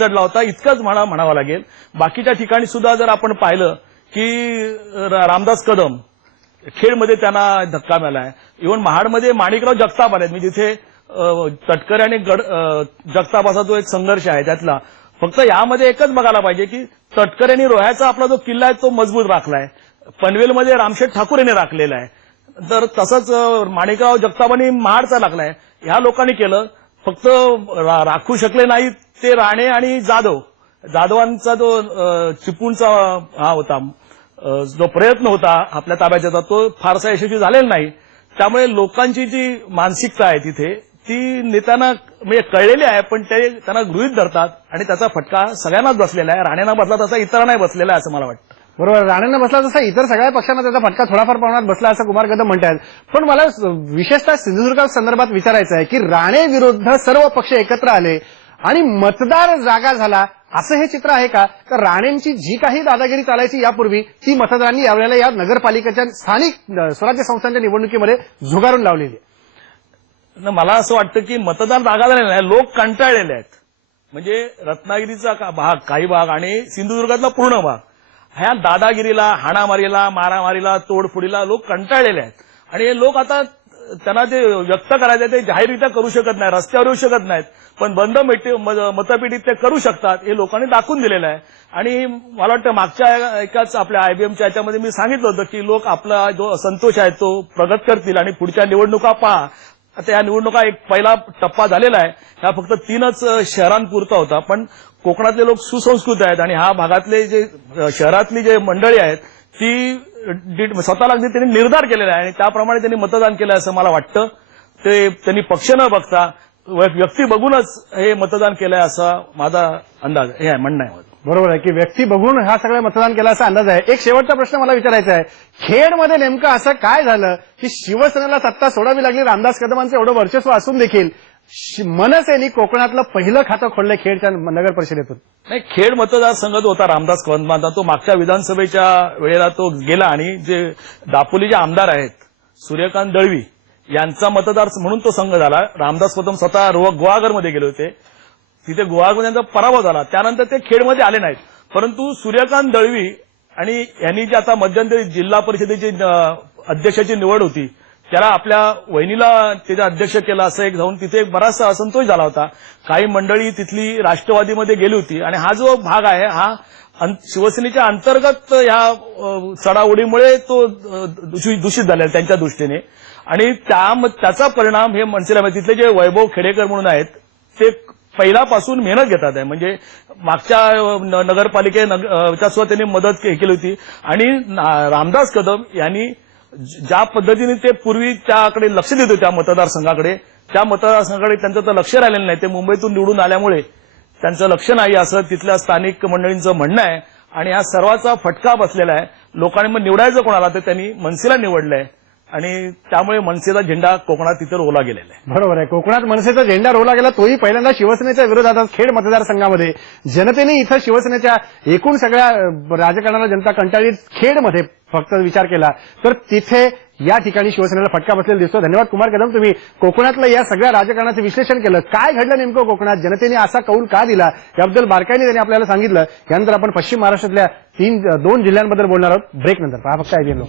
चढला होता इतकंच म्हणा म्हणावं लागेल. बाकीच्या ठिकाणी सुद्धा जर आपण पाहिलं की रामदास कदम खेडमध्ये त्यांना धक्का मिळालाय इव्हन महाडमध्ये माणिकराव जगताप आले मी जिथे तटकरे आणि गड अ, जगताप असा जो एक संघर्ष आहे त्यातला फक्त यामध्ये एकच बघायला पाहिजे की तटकरे आणि रोह्याचा आपला जो किल्ला आहे तो मजबूत राखलाय. पनवेलमध्ये रामशेठ ठाकूर यांनी राखलेला आहे. तर तसंच अ, माणिकराव जगतापांनी महाडचा लागलाय. ह्या लोकांनी केलं. फक्त रा- राखू शकले नाही ते राणे आणि जाधव. जाधवांचा जो चिपूणचा हा होता जो प्रयत्न होता आपल्या ताब्याचा तो फारसा यशस्वी झालेला नाही. त्यामुळे लोकांची जी मानसिकता आहे तिथे ती नेत्यांना म्हणजे कळलेली आहे पण ते त्यांना गृहित धरतात आणि त्याचा फटका सगळ्यांनाच बसलेला आहे. राणेंना बसला तसा इतरांनाही बसलेला आहे असं मला वाटतं. बरोबर राणेंना बसला जसं इतर सगळ्या पक्षांना त्याचा फटका थोडाफार प्रमाणात बसला असं कुमार कदम म्हणतात पण मला विशेषतः सिंधुदुर्गा संदर्भात विचारायचं आहे की राणे विरुद्ध सर्व पक्ष एकत्र आले आणि मतदार जागा झाला असं हे चित्र आहे का? तर राणेंची जी काही दादागिरी चालायची यापूर्वी ती मतदारांनी यावेळेला या नगरपालिकेच्या स्थानिक स्वराज्य संस्थांच्या निवडणुकीमध्ये झुगारून लावलेली आहे. मला असं वाटतं की मतदार जागा झालेला आहे लोक कंटाळलेले आहेत. म्हणजे रत्नागिरीचा भाग काही भाग आणि सिंधुदुर्गातला पूर्ण भाग. ह्या दादागिरीला हाणामारीला मारामारीला तोडफोडीला लोक कंटाळलेले आहेत. आणि हे लोक आता त्यांना जे व्यक्त करायचे ते जाहीररित्या करू शकत नाही रस्त्यावर येऊ शकत नाहीत. पण बंद मतपेटीत ते करू शकतात हे लोकांनी दाखवून दिलेलं आहे. आणि मला वाटतं मागच्या एकाच आपल्या आयबीएमच्या याच्यामध्ये मी सांगितलं होतं की लोक आपला जो असंतोष आहे तो प्रगत करतील आणि पुढच्या निवडणुका पहा. आता या निवडणुका एक पहिला टप्पा झालेला आहे. हा फक्त तीनच शहरांपुरता होता. पण कोकणातले लोक सुसंस्कृत आहेत आणि हा भागातले जे शहरातली जे मंडळी आहेत ती स्वतःला अगदी त्यांनी निर्धार केलेला आहे आणि त्याप्रमाणे त्यांनी मतदान केलं असं मला वाटतं. ते त्यांनी पक्ष न बघता व- व्यक्ती बघूनच हे मतदान केलंय असा माझा अंदाज हे आहे म्हणणं आहे बरोबर आहे की व्यक्ती बघून हा सगळं मतदान केला असा अंदाज आहे. एक शेवटचा प्रश्न मला विचारायचा आहे. खेडमध्ये नेमकं असं काय झालं की शिवसेनेला सत्ता सोडावी लागली? रामदास कदमांचं एवढं वर्चस्व असून देखील शि- मनसेने कोकणातलं पहिलं खातं खोललं खेडच्या नगर परिषदेतून. नाही खेड मतदारसंघ जो होता रामदास कदमांचा. तो मागच्या विधानसभेच्या वेळेला तो गेला आणि जे दापोली जे आमदार आहेत सूर्यकांत दळवी यांचा मतदार म्हणून तो संघ झाला. रामदास कदम स्वतः रो- गुहागरमध्ये गेले होते. तिथे गुहागरमध्ये यांचा पराभव झाला. त्यानंतर ते खेडमध्ये आले नाहीत. परंतु सूर्यकांत दळवी आणि यांनी जी आता मध्यंतरी जिल्हा परिषदेची अध्यक्षाची निवड होती त्याला आपल्या वहिनीला त्याचा अध्यक्ष केला असं एक जाऊन तिथे एक बराचसा असंतोष झाला होता. काही मंडळी तिथली राष्ट्रवादीमध्ये गेली होती. आणि हा जो भाग आहे हा शिवसेनेच्या अंतर्गत या चढाओढीमुळे तो दूषित झालेला आहे त्यांच्या दृष्टीने. आणि त्याचा परिणाम हे मनसेला तिथले जे वैभव खेडेकर म्हणून आहेत ते पहिल्यापासून मेहनत घेतात आहे. म्हणजे मागच्या अ, नगरपालिके च्या सुद्धा त्यांनी मदत केली होती. आणि रामदास कदम यांनी ज्या पद्धतीने ते पूर्वी त्याकडे लक्ष देत होते त्या मतदारसंघाकडे त्या मतदारसंघाकडे त्यांचं तर लक्ष राहिलेलं नाही. ते मुंबईतून निवडून आल्यामुळे त्यांचं लक्ष नाही असं तिथल्या स्थानिक मंडळींचं म्हणणं आहे. आणि या सर्वाचा फटका बसलेला आहे. लोकांनी मग निवडायचं कोणाला तर त्यांनी मनसेला निवडलंय आणि त्यामुळे मनसेचा झेंडा कोकणात तिथं रोवला गेलेला आहे. बरोबर आहे. कोकणात मनसेचा झेंडा रोवला गेला तोही पहिल्यांदा शिवसेनेच्या विरोधात खेड मतदारसंघामध्ये. जनतेने इथं शिवसेनेच्या एकूण सगळ्या राजकारणाला जनता कंटाळली खेडमध्ये फक्त विचार केला. तर तिथे या ठिकाणी शिवसेनेला फटका बसलेला दिसतो. धन्यवाद कुमार कदम तुम्ही कोकणातलं या सगळ्या राजकारणाचं विश्लेषण केलं. काय घडलं नेमकं कोकणात? जनतेने असा कौल का दिला? याबद्दल बारकाईने त्यांनी आपल्याला सांगितलं. त्यानंतर आपण पश्चिम महाराष्ट्रातल्या तीन दोन जिल्ह्यांबद्दल बोलणार आहोत. ब्रेक नंतर. पहा फक्त आयबीएन लोक